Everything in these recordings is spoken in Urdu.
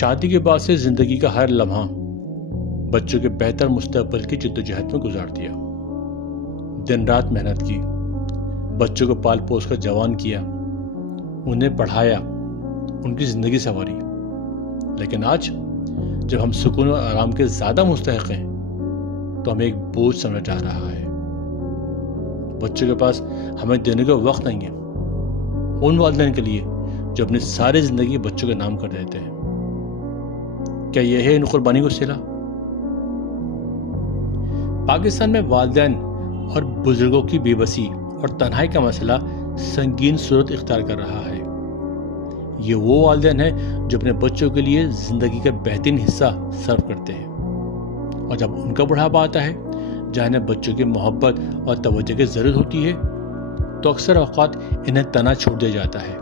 شادی کے بعد سے زندگی کا ہر لمحہ بچوں کے بہتر مستقبل کی جدوجہد میں گزار دیا۔ دن رات محنت کی، بچوں کو پال پوس کر جوان کیا، انہیں پڑھایا، ان کی زندگی سنواری۔ لیکن آج جب ہم سکون اور آرام کے زیادہ مستحق ہیں تو ہمیں ایک بوجھ سمجھا جا رہا ہے۔ بچوں کے پاس ہمیں دینے کا وقت نہیں ہے، ان والدین کے لیے جو اپنی ساری زندگی بچوں کے نام کر دیتے ہیں۔ کیا یہ ہے ان قربانی کو صلہ؟ پاکستان میں والدین اور بزرگوں کی بے بسی اور تنہائی کا مسئلہ سنگین صورت اختیار کر رہا ہے۔ یہ وہ والدین ہیں جو اپنے بچوں کے لیے زندگی کا بہترین حصہ صرف کرتے ہیں، اور جب ان کا بڑھاپا آتا ہے جہاں انہیں بچوں کی محبت اور توجہ کی ضرورت ہوتی ہے تو اکثر اوقات انہیں تنہا چھوڑ دیا جاتا ہے،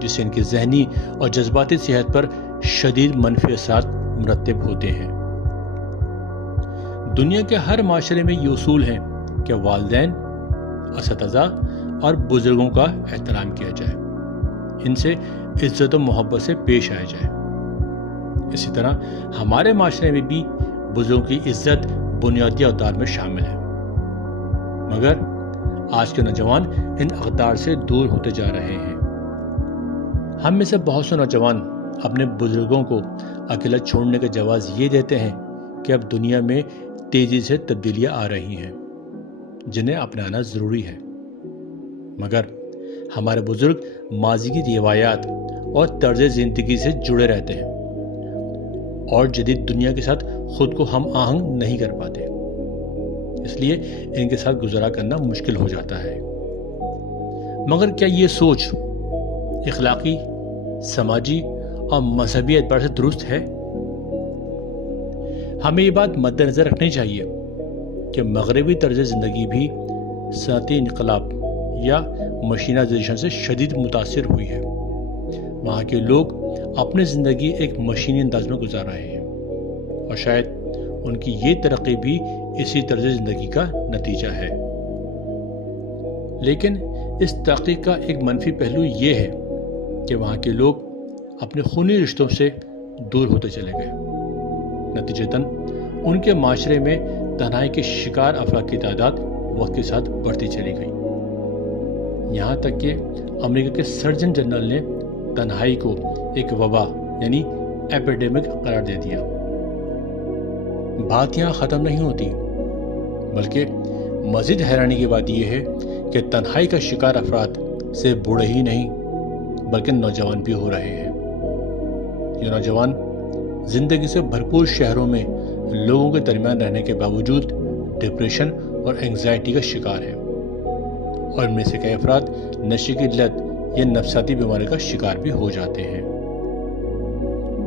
جس سے ان کی ذہنی اور جذباتی صحت پر شدید منفی اثرات مرتب ہوتے ہیں۔ دنیا کے ہر معاشرے میں یہ اصول ہیں کہ والدین، اساتذہ اور بزرگوں کا احترام کیا جائے، ان سے عزت و محبت سے پیش آیا جائے۔ اسی طرح ہمارے معاشرے میں بھی بزرگوں کی عزت بنیادی اقدار میں شامل ہے، مگر آج کے نوجوان ان اقدار سے دور ہوتے جا رہے ہیں۔ ہم میں سے بہت سے نوجوان اپنے بزرگوں کو اکیلا چھوڑنے کا جواز یہ دیتے ہیں کہ اب دنیا میں تیزی سے تبدیلیاں آ رہی ہیں جنہیں اپنانا ضروری ہے، مگر ہمارے بزرگ ماضی کی روایات اور طرز زندگی سے جڑے رہتے ہیں اور جدید دنیا کے ساتھ خود کو ہم آہنگ نہیں کر پاتے، اس لیے ان کے ساتھ گزارا کرنا مشکل ہو جاتا ہے۔ مگر کیا یہ سوچ اخلاقی، سماجی اور مذہبی اعتبار سے درست ہے؟ ہمیں یہ بات مد نظر رکھنی چاہیے کہ مغربی طرز زندگی بھی صنعتی انقلاب یا مشینائزیشن سے شدید متاثر ہوئی ہے۔ وہاں کے لوگ اپنی زندگی ایک مشینی انداز میں گزار رہے ہیں، اور شاید ان کی یہ ترقی بھی اسی طرز زندگی کا نتیجہ ہے۔ لیکن اس ترقی کا ایک منفی پہلو یہ ہے کہ وہاں کے لوگ اپنے خونی رشتوں سے دور ہوتے چلے گئے۔ نتیجتاً ان کے معاشرے میں تنہائی کے شکار افراد کی تعداد وقت کے ساتھ بڑھتی چلی گئی، یہاں تک کہ امریکہ کے سرجن جنرل نے تنہائی کو ایک وبا یعنی ایپیڈیمک قرار دے دیا۔ بات یہاں ختم نہیں ہوتی، بلکہ مزید حیرانی کی بات یہ ہے کہ تنہائی کا شکار افراد صرف بوڑھے ہی نہیں بلکہ نوجوان بھی ہو رہے ہیں۔ یہ نوجوان زندگی سے بھرپور شہروں میں لوگوں کے درمیان رہنے کے باوجود ڈپریشن اور انگزائٹی کا شکار ہیں، اور ان میں سے کئی افراد نشے کی لت یا نفسیاتی بیماری کا شکار بھی ہو جاتے ہیں۔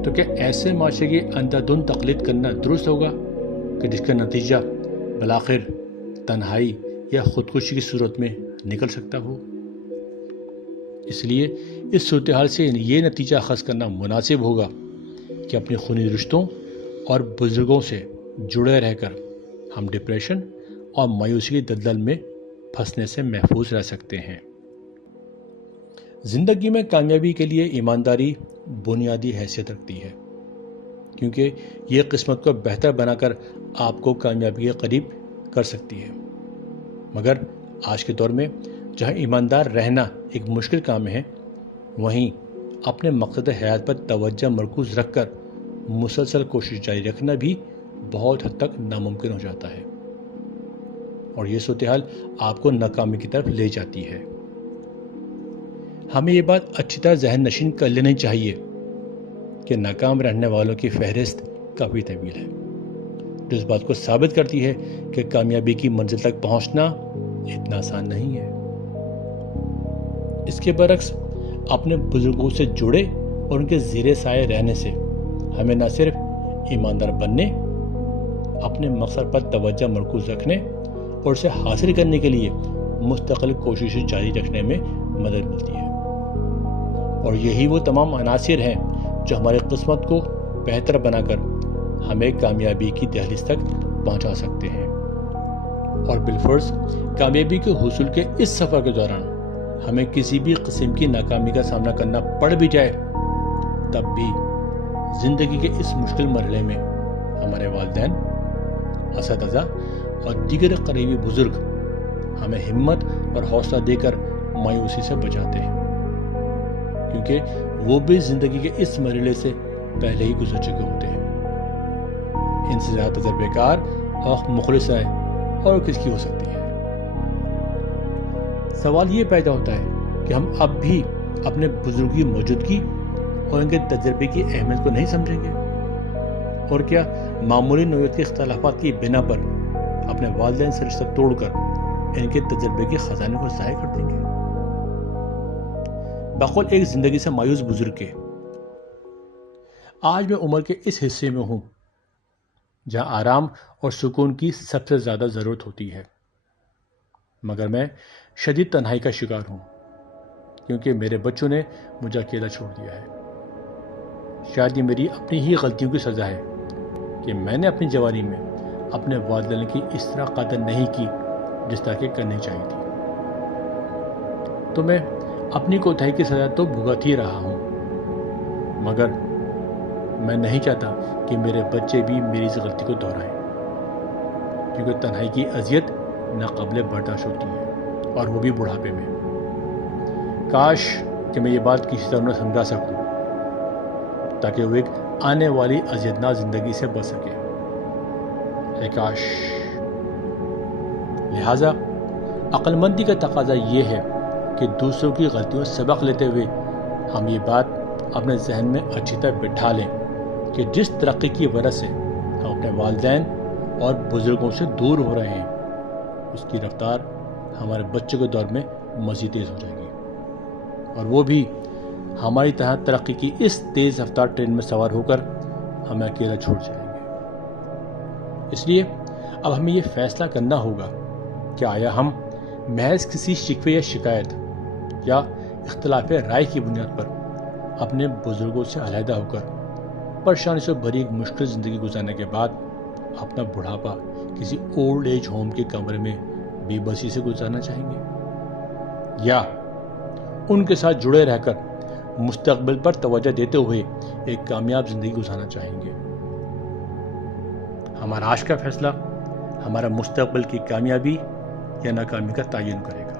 تو کیا ایسے معاشرے کی اندھادھند تقلید کرنا درست ہوگا کہ جس کا نتیجہ بالآخر تنہائی یا خودکشی کی صورت میں نکل سکتا ہو؟ اس لیے اس صورتحال سے یہ نتیجہ اخذ کرنا مناسب ہوگا کہ اپنی خونی رشتوں اور بزرگوں سے جڑے رہ کر ہم ڈپریشن اور مایوسی کی دلدل میں پھنسنے سے محفوظ رہ سکتے ہیں۔ زندگی میں کامیابی کے لیے ایمانداری بنیادی حیثیت رکھتی ہے، کیونکہ یہ قسمت کو بہتر بنا کر آپ کو کامیابی کے قریب کر سکتی ہے۔ مگر آج کے دور میں جہاں ایماندار رہنا ایک مشکل کام ہے، وہیں اپنے مقصد حیات پر توجہ مرکوز رکھ کر مسلسل کوشش جاری رکھنا بھی بہت حد تک ناممکن ہو جاتا ہے، اور یہ صورتحال آپ کو ناکامی کی طرف لے جاتی ہے۔ ہمیں یہ بات اچھی طرح ذہن نشین کر لینی چاہیے کہ ناکام رہنے والوں کی فہرست کافی طویل ہے، جو اس بات کو ثابت کرتی ہے کہ کامیابی کی منزل تک پہنچنا اتنا آسان نہیں ہے۔ اس کے برعکس اپنے بزرگوں سے جڑے اور ان کے زیر سایہ رہنے سے ہمیں نہ صرف ایماندار بننے، اپنے مقصد پر توجہ مرکوز رکھنے اور اسے حاصل کرنے کے لیے مستقل کوششیں جاری رکھنے میں مدد ملتی ہے، اور یہی وہ تمام عناصر ہیں جو ہماری قسمت کو بہتر بنا کر ہمیں کامیابی کی دہلیز تک پہنچا سکتے ہیں۔ اور بالفرض کامیابی کے حصول کے اس سفر کے دوران ہمیں کسی بھی قسم کی ناکامی کا سامنا کرنا پڑ بھی جائے، تب بھی زندگی کے اس مشکل مرحلے میں ہمارے والدین، اساتذہ اور دیگر قریبی بزرگ ہمیں ہمت اور حوصلہ دے کر مایوسی سے بچاتے ہیں، کیونکہ وہ بھی زندگی کے اس مرحلے سے پہلے ہی گزر چکے ہوتے ہیں۔ ان سے زیادہ تجربے کار اور مخلص ہے اور کس کی ہو سکتی ہے؟ سوال یہ پیدا ہوتا ہے کہ ہم اب بھی اپنے بزرگوں کی موجودگی اور ان کے تجربے کی اہمیت کو نہیں سمجھیں گے، اور کیا معمولی نوعیت کے اختلافات کی بنا پر اپنے والدین سے رشتہ توڑ کر ان کے تجربے کے خزانے کو ضائع کر دیں گے؟ بقول ایک زندگی سے مایوس بزرگ کے، آج میں عمر کے اس حصے میں ہوں جہاں آرام اور سکون کی سب سے زیادہ ضرورت ہوتی ہے، مگر میں شدید تنہائی کا شکار ہوں کیونکہ میرے بچوں نے مجھے اکیلا چھوڑ دیا ہے۔ شاید یہ میری اپنی ہی غلطیوں کی سزا ہے کہ میں نے اپنی جوانی میں اپنے والدین کی اس طرح قدر نہیں کی جس طرح کہ کرنی چاہیے تھی، تو میں اپنی کوتاہی کی سزا تو بھگت ہی رہا ہوں، مگر میں نہیں چاہتا کہ میرے بچے بھی میری اس غلطی کو دہرائیں، کیونکہ تنہائی کی اذیت ناقابل برداشت ہوتی ہے، اور وہ بھی بڑھاپے میں۔ کاش کہ میں یہ بات کسی طرح انہیں سمجھا سکوں تاکہ وہ ایک آنے والی اذیتناک زندگی سے بچ سکے، اے کاش۔ لہٰذا عقل مندی کا تقاضا یہ ہے کہ دوسروں کی غلطیوں سے سبق لیتے ہوئے ہم یہ بات اپنے ذہن میں اچھی طرح بٹھا لیں کہ جس ترقی کی وجہ سے ہم اپنے والدین اور بزرگوں سے دور ہو رہے ہیں، اس کی رفتار ہمارے بچوں کے دور میں مزید تیز ہو جائے گی، اور وہ بھی ہماری طرح ترقی کی اس تیز رفتار ٹرین میں سوار ہو کر ہمیں اکیلا چھوڑ جائیں گے۔ اس لیے اب ہمیں یہ فیصلہ کرنا ہوگا کہ آیا ہم محض کسی شکوے یا شکایت یا اختلاف رائے کی بنیاد پر اپنے بزرگوں سے علیحدہ ہو کر پریشانی سے بھری ایک مشکل زندگی گزارنے کے بعد اپنا بڑھاپا کسی اولڈ ایج ہوم کے کمرے میں بے بسی سے گزارنا چاہیں گے، یا ان کے ساتھ جڑے رہ کر مستقبل پر توجہ دیتے ہوئے ایک کامیاب زندگی گزارنا چاہیں گے؟ ہمارا آج کا فیصلہ ہمارا مستقبل کی کامیابی یا ناکامی کا تعین کرے گا۔